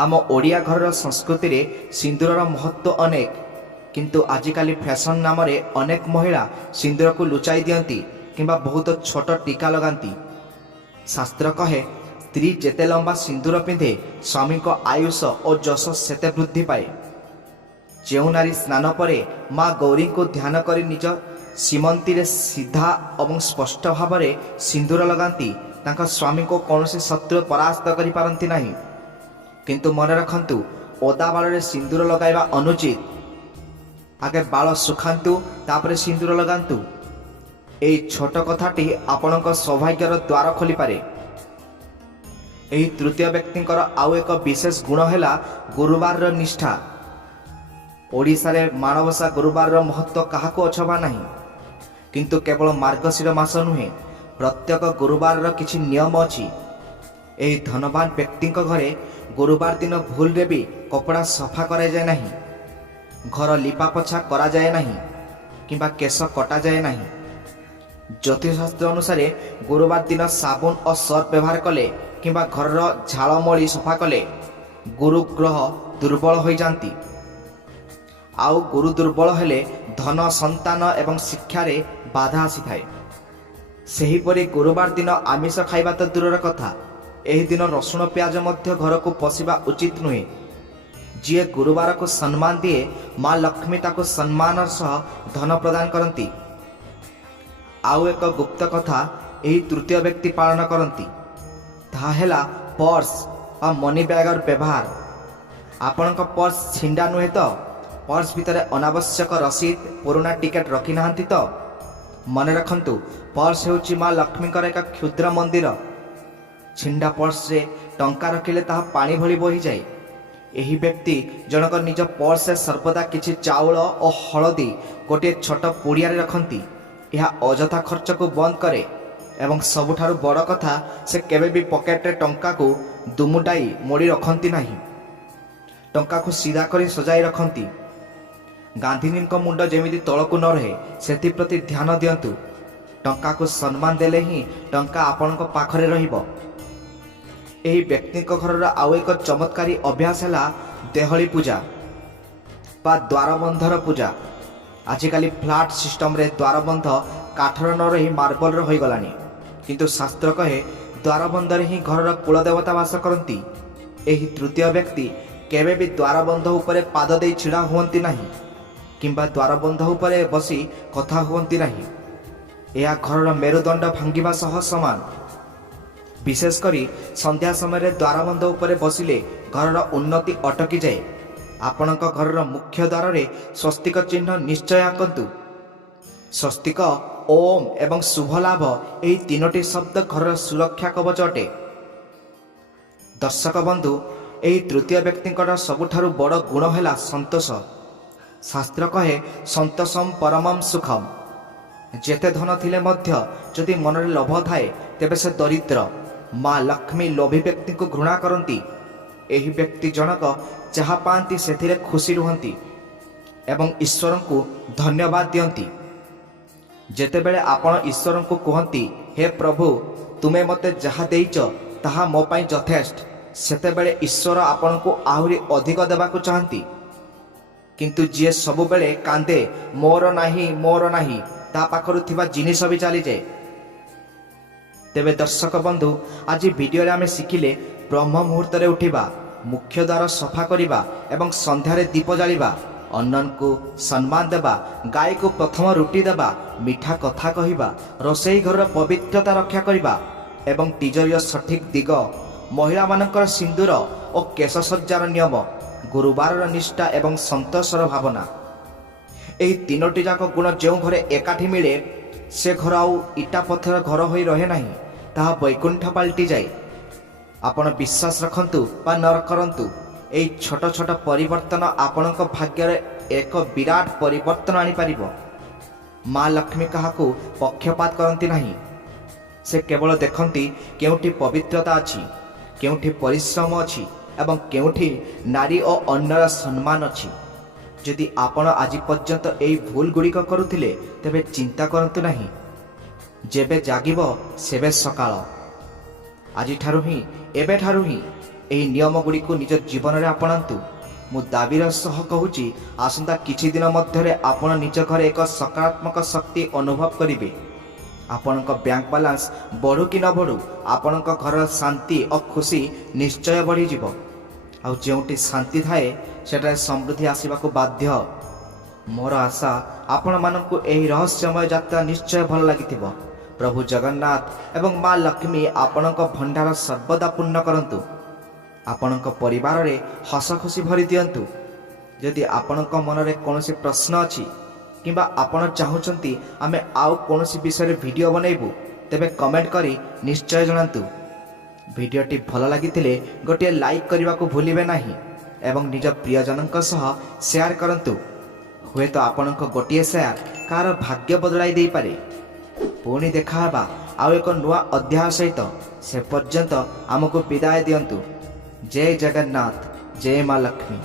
ଆମ ଓଡ଼ିଆ ଘରର ସଂସ୍କୃତିରେ ସିନ୍ଦୁରର ମହତ୍ତ୍ୱ ଅନେକ, କିନ୍ତୁ ଆଜିକାଲି ଫ୍ୟାସନ୍ ନାମରେ ଅନେକ ମହିଳା ସିନ୍ଦୁରକୁ ଲୁଚାଇ ଦିଅନ୍ତି କିମ୍ବା ବହୁତ ଛୋଟ ଟୀକା ଲଗାନ୍ତି। ଶାସ୍ତ୍ର କହେ, ସ୍ତ୍ରୀ ଯେତେ ଲମ୍ବା ସିନ୍ଦୁର ପିନ୍ଧେ, ସ୍ୱାମୀଙ୍କ ଆୟୁଷ ଓ ଯଶ ସେତେ ବୃଦ୍ଧି ପାଏ। ଯେଉଁ ନାରୀ ସ୍ନାନ ପରେ ମା ଗୌରୀଙ୍କୁ ଧ୍ୟାନ କରି ନିଜ ସୀମନ୍ତୀରେ ସିଧା ଏବଂ ସ୍ପଷ୍ଟ ଭାବରେ ସିନ୍ଦୁର ଲଗାନ୍ତି, ତାଙ୍କ ସ୍ୱାମୀଙ୍କୁ କୌଣସି ଶତ୍ରୁ ପରାସ୍ତ କରିପାରନ୍ତି ନାହିଁ। କିନ୍ତୁ ମନେ ରଖନ୍ତୁ, ଓଦା ବାଳରେ ସିନ୍ଦୁର ଲଗାଇବା ଅନୁଚିତ। ଆଗେ ବାଳ ଶୁଖାନ୍ତୁ, ତାପରେ ସିନ୍ଦୁର ଲଗାନ୍ତୁ। ଏହି ଛୋଟ କଥାଟି ଆପଣଙ୍କ ସୌଭାଗ୍ୟର ଦ୍ୱାର ଖୋଲିପାରେ। ଏହି ତୃତୀୟ ବ୍ୟକ୍ତିଙ୍କର ଆଉ ଏକ ବିଶେଷ ଗୁଣ ହେଲା ଗୁରୁବାରର ନିଷ୍ଠା। ଓଡ଼ିଶାରେ ମାଣବସା ଗୁରୁବାରର ମହତ୍ତ୍ୱ କାହାକୁ ଅଛବା ନାହିଁ, କିନ୍ତୁ କେବଳ ମାର୍ଗଶିର ମାସ ନୁହେଁ, ପ୍ରତ୍ୟେକ ଗୁରୁବାରର କିଛି ନିୟମ ଅଛି। ଏହି ଧନବାନ ବ୍ୟକ୍ତିଙ୍କ ଘରେ ଗୁରୁବାର ଦିନ ଭୁଲରେ ବି କପଡ଼ା ସଫା କରାଯାଏ ନାହିଁ, ଘର ଲିପାପୋଛା କରାଯାଏ ନାହିଁ କିମ୍ବା କେଶ କଟାଯାଏ ନାହିଁ। ଜ୍ୟୋତିଷଶାସ୍ତ୍ର ଅନୁସାରେ ଗୁରୁବାର ଦିନ ସାବୁନ ଓ ସର୍ଫ ବ୍ୟବହାର କଲେ କିମ୍ବା ଘରର ଝାଳମଳି ସଫା କଲେ ଗୁରୁ ଗ୍ରହ ଦୁର୍ବଳ ହୋଇଯାନ୍ତି। ଆଉ ଗୁରୁ ଦୁର୍ବଳ ହେଲେ ଧନ, ସନ୍ତାନ ଏବଂ ଶିକ୍ଷାରେ ବାଧା ଆସିଥାଏ। ସେହିପରି ଗୁରୁବାର ଦିନ ଆମିଷ ଖାଇବା ତ ଦୂରର କଥା, ଏହି ଦିନ ରସୁଣ ପିଆଜ ମଧ୍ୟ ଘରକୁ ପଶିବା ଉଚିତ ନୁହେଁ। ଯିଏ ଗୁରୁବାରକୁ ସମ୍ମାନ ଦିଏ, ମା ଲକ୍ଷ୍ମୀ ତାକୁ ସମ୍ମାନର ସହ ଧନ ପ୍ରଦାନ କରନ୍ତି। ଆଉ ଏକ ଗୁପ୍ତ କଥା ଏହି ତୃତୀୟ ବ୍ୟକ୍ତି ପାଳନ କରନ୍ତି, ତାହା ହେଲା ପର୍ସ ବା ମନି ବ୍ୟାଗର ବ୍ୟବହାର। ଆପଣଙ୍କ ପର୍ସ ଛିଣ୍ଡା ନୁହେଁ ତ? ପର୍ସ ଭିତରେ ଅନାବଶ୍ୟକ ରସିଦ, ପୁରୁଣା ଟିକେଟ ରଖିନାହାନ୍ତି ତ? ମନେ ରଖନ୍ତୁ, ପର୍ସ ହେଉଛି ମା ଲକ୍ଷ୍ମୀଙ୍କର ଏକ କ୍ଷୁଦ୍ର ମନ୍ଦିର। ଛିଣ୍ଡା ପର୍ସରେ ଟଙ୍କା ରଖିଲେ ତାହା ପାଣି ଭଳି ବୋହିଯାଏ। ଏହି ବ୍ୟକ୍ତି ଜଣକ ନିଜ ପର୍ସରେ ସର୍ବଦା କିଛି ଚାଉଳ ଓ ହଳଦୀ ଗୋଟିଏ ଛୋଟ ପୁଡ଼ିଆରେ ରଖନ୍ତି। ଏହା ଅଯଥା ଖର୍ଚ୍ଚକୁ ବନ୍ଦ କରେ ଏବଂ ସବୁଠାରୁ ବଡ଼ କଥା, ସେ କେବେ ବି ପକେଟରେ ଟଙ୍କାକୁ ଦୁମୁଟାଇ ମୋଡ଼ି ରଖନ୍ତି ନାହିଁ। ଟଙ୍କାକୁ ସିଧା କରି ସଜାଇ ରଖନ୍ତି। ଗାନ୍ଧିଜୀଙ୍କ ମୁଣ୍ଡ ଯେମିତି ତଳକୁ ନ ରହେ, ସେଥିପ୍ରତି ଧ୍ୟାନ ଦିଅନ୍ତୁ। ଟଙ୍କାକୁ ସମ୍ମାନ ଦେଲେ ହିଁ ଟଙ୍କା ଆପଣଙ୍କ ପାଖରେ ରହିବ। ଏହି ବ୍ୟକ୍ତିଙ୍କ ଘରର ଆଉ ଏକ ଚମତ୍କାରୀ ଅଭ୍ୟାସ ହେଲା ଦେହଳି ପୂଜା ବା ଦ୍ୱାରବନ୍ଧର ପୂଜା। ଆଜିକାଲି ଫ୍ଲାଟ୍ ସିଷ୍ଟମରେ ଦ୍ୱାରବନ୍ଧ କାଠର ନ ରହି ମାର୍ବଲର ହୋଇଗଲାଣି, କିନ୍ତୁ ଶାସ୍ତ୍ର କହେ ଦ୍ୱାରବନ୍ଧରେ ହିଁ ଘରର କୁଳଦେବତା ବାସ କରନ୍ତି। ଏହି ତୃତୀୟ ବ୍ୟକ୍ତି କେବେ ବି ଦ୍ୱାରବନ୍ଧ ଉପରେ ପାଦ ଦେଇ ଛିଡ଼ା ହୁଅନ୍ତି ନାହିଁ କିମ୍ବା ଦ୍ୱାରବନ୍ଧ ଉପରେ ବସି କଥା ହୁଅନ୍ତି ନାହିଁ। ଏହା ଘରର ମେରୁଦଣ୍ଡ ଭାଙ୍ଗିବା ସହ ସମାନ। ବିଶେଷ କରି ସନ୍ଧ୍ୟା ସମୟରେ ଦ୍ୱାରବନ୍ଧ ଉପରେ ବସିଲେ ଘରର ଉନ୍ନତି ଅଟକିଯାଏ। ଆପଣଙ୍କ ଘରର ମୁଖ୍ୟ ଦ୍ୱାରରେ ସ୍ୱସ୍ତିକ ଚିହ୍ନ ନିଶ୍ଚୟ ଆଙ୍କନ୍ତୁ। ସ୍ୱସ୍ତିକ, ଓମ୍ ଏବଂ ଶୁଭ ଲାଭ, ଏହି ତିନୋଟି ଶବ୍ଦ ଘରର ସୁରକ୍ଷା କବଚ ଅଟେ। ଦର୍ଶକ ବନ୍ଧୁ, ଏହି ତୃତୀୟ ବ୍ୟକ୍ତିଙ୍କର ସବୁଠାରୁ ବଡ଼ ଗୁଣ ହେଲା ସନ୍ତୋଷ। ଶାସ୍ତ୍ର କହେ, ସନ୍ତୋଷମ୍ ପରମମ୍ ସୁଖମ୍। ଯେତେ ଧନ ଥିଲେ ମଧ୍ୟ ଯଦି ମନରେ ଲୋଭ ଥାଏ, ତେବେ ସେ ଦରିଦ୍ର। ମା ଲକ୍ଷ୍ମୀ ଲୋଭୀ ବ୍ୟକ୍ତିଙ୍କୁ ଘୃଣା କରନ୍ତି। ଏହି ବ୍ୟକ୍ତି ଜଣକ ଯାହା ପାଆନ୍ତି ସେଥିରେ ଖୁସି ରୁହନ୍ତି ଏବଂ ଈଶ୍ୱରଙ୍କୁ ଧନ୍ୟବାଦ ଦିଅନ୍ତି। ଯେତେବେଳେ ଆପଣ ଈଶ୍ୱରଙ୍କୁ କୁହନ୍ତି, ହେ ପ୍ରଭୁ, ତୁମେ ମୋତେ ଯାହା ଦେଇଛ ତାହା ମୋ ପାଇଁ ଯଥେଷ୍ଟ, ସେତେବେଳେ ଈଶ୍ୱର ଆପଣଙ୍କୁ ଆହୁରି ଅଧିକ ଦେବାକୁ ଚାହାନ୍ତି। କିନ୍ତୁ ଯିଏ ସବୁବେଳେ କାନ୍ଦେ ମୋର ନାହିଁ ତା ପାଖରୁ ଥିବା ଜିନିଷ ବି ଚାଲିଯାଏ। ତେବେ ଦର୍ଶକ ବନ୍ଧୁ, ଆଜି ଭିଡ଼ିଓରେ ଆମେ ଶିଖିଲେ ବ୍ରହ୍ମ ମୁହୂର୍ତ୍ତରେ ଉଠିବା, ମୁଖ୍ୟ ଦ୍ୱାର ସଫା କରିବା ଏବଂ ସନ୍ଧ୍ୟାରେ ଦୀପ ଜାଳିବା, ଅନ୍ନକୁ ସମ୍ମାନ ଦେବା, ଗାଈକୁ ପ୍ରଥମ ରୁଟି ଦେବା, ମିଠା କଥା କହିବା, ରୋଷେଇ ଘରର ପବିତ୍ରତା ରକ୍ଷା କରିବା ଏବଂ ତିଜୋରିର ସଠିକ୍ ଦିଗ, ମହିଳାମାନଙ୍କର ସିନ୍ଦୁର ଓ କେଶସଜ୍ଜାର ନିୟମ, ଗୁରୁବାରର ନିଷ୍ଠା ଏବଂ ସନ୍ତୋଷର ଭାବନା। ଏହି ତିନୋଟି ଯାକ ଗୁଣ ଯେଉଁ ଘରେ ଏକାଠି ମିଳେ ସେ ଘର ଆଉ ଇଟା ପଥର ଘର ହୋଇ ରହେ ନାହିଁ, ତାହା ବୈକୁଣ୍ଠ ପାଲଟିଯାଏ। ଆପଣ ବିଶ୍ୱାସ ରଖନ୍ତୁ ବା ନ କରନ୍ତୁ, ଏହି ଛୋଟ ଛୋଟ ପରିବର୍ତ୍ତନ ଆପଣଙ୍କ ଭାଗ୍ୟରେ ଏକ ବିରାଟ ପରିବର୍ତ୍ତନ ଆଣିପାରିବ। ମା ଲକ୍ଷ୍ମୀ କାହାକୁ ପକ୍ଷପାତ କରନ୍ତି ନାହିଁ। ସେ କେବଳ ଦେଖନ୍ତି କେଉଁଠି ପବିତ୍ରତା ଅଛି, କେଉଁଠି ପରିଶ୍ରମ ଅଛି ଏବଂ କେଉଁଠି ନାରୀ ଓ ଅନ୍ୟର ସମ୍ମାନ ଅଛି। ଯଦି ଆପଣ ଆଜି ପର୍ଯ୍ୟନ୍ତ ଏହି ଭୁଲ ଗୁଡ଼ିକ କରୁଥିଲେ ତେବେ ଚିନ୍ତା କରନ୍ତୁ ନାହିଁ। ଯେବେ ଜାଗିବ ସେବେ ସକାଳ। ଆଜିଠାରୁ ହିଁ, ଏବେଠାରୁ ହିଁ ଏହି ନିୟମ ଗୁଡ଼ିକୁ ନିଜ ଜୀବନରେ ଆପଣାନ୍ତୁ। ମୁଁ ଦାବିର ସହ କହୁଛି, ଆସନ୍ତା କିଛି ଦିନ ମଧ୍ୟରେ ଆପଣ ନିଜ ଘରେ ଏକ ସକାରାତ୍ମକ ଶକ୍ତି ଅନୁଭବ କରିବେ। ଆପଣଙ୍କ ବ୍ୟାଙ୍କ ବାଲାନ୍ସ ବଢ଼ୁ କି ନ ବଢ଼ୁ, ଆପଣଙ୍କ ଘରର ଶାନ୍ତି ଓ ଖୁସି ନିଶ୍ଚୟ ବଢ଼ିଯିବ। ଆଉ ଯେଉଁଠି ଶାନ୍ତି ଥାଏ ସେଠାରେ ସମୃଦ୍ଧି ଆସିବାକୁ ବାଧ୍ୟ। ମୋର ଆଶା ଆପଣମାନଙ୍କୁ ଏହି ରହସ୍ୟମୟ ଯାତ୍ରା ନିଶ୍ଚୟ ଭଲ ଲାଗିଥିବ। ପ୍ରଭୁ ଜଗନ୍ନାଥ ଏବଂ ମା ଲକ୍ଷ୍ମୀ ଆପଣଙ୍କ ଭଣ୍ଡାର ସର୍ବଦା ପୂର୍ଣ୍ଣ କରନ୍ତୁ। ଆପଣଙ୍କ ପରିବାରରେ ହସ ଖୁସି ଭରି ଦିଅନ୍ତୁ। ଯଦି ଆପଣଙ୍କ ମନରେ କୌଣସି ପ୍ରଶ୍ନ ଅଛି କିମ୍ବା ଆପଣ ଚାହୁଁଛନ୍ତି ଆମେ ଆଉ କୌଣସି ବିଷୟରେ ଭିଡ଼ିଓ ବନେଇବୁ, ତେବେ କମେଣ୍ଟ କରି ନିଶ୍ଚୟ ଜଣାନ୍ତୁ। ଭିଡ଼ିଓଟି ଭଲ ଲାଗିଥିଲେ ଗୋଟିଏ ଲାଇକ୍ କରିବାକୁ ଭୁଲିବେ ନାହିଁ ଏବଂ ନିଜ ପ୍ରିୟଜନଙ୍କ ସହ ସେୟାର କରନ୍ତୁ। ହୁଏତ ଆପଣଙ୍କ ଗୋଟିଏ ସେୟାର କାହାର ଭାଗ୍ୟ ବଦଳାଇ ଦେଇପାରେ। ପୁଣି ଦେଖାହେବା ଆଉ ଏକ ନୂଆ ଅଧ୍ୟାୟ ସହିତ। ସେ ପର୍ଯ୍ୟନ୍ତ ଆମକୁ ବିଦାୟ ଦିଅନ୍ତୁ। ଜୟ ଜଗନ୍ନାଥ, ଜୟ ମା ଲକ୍ଷ୍ମୀ।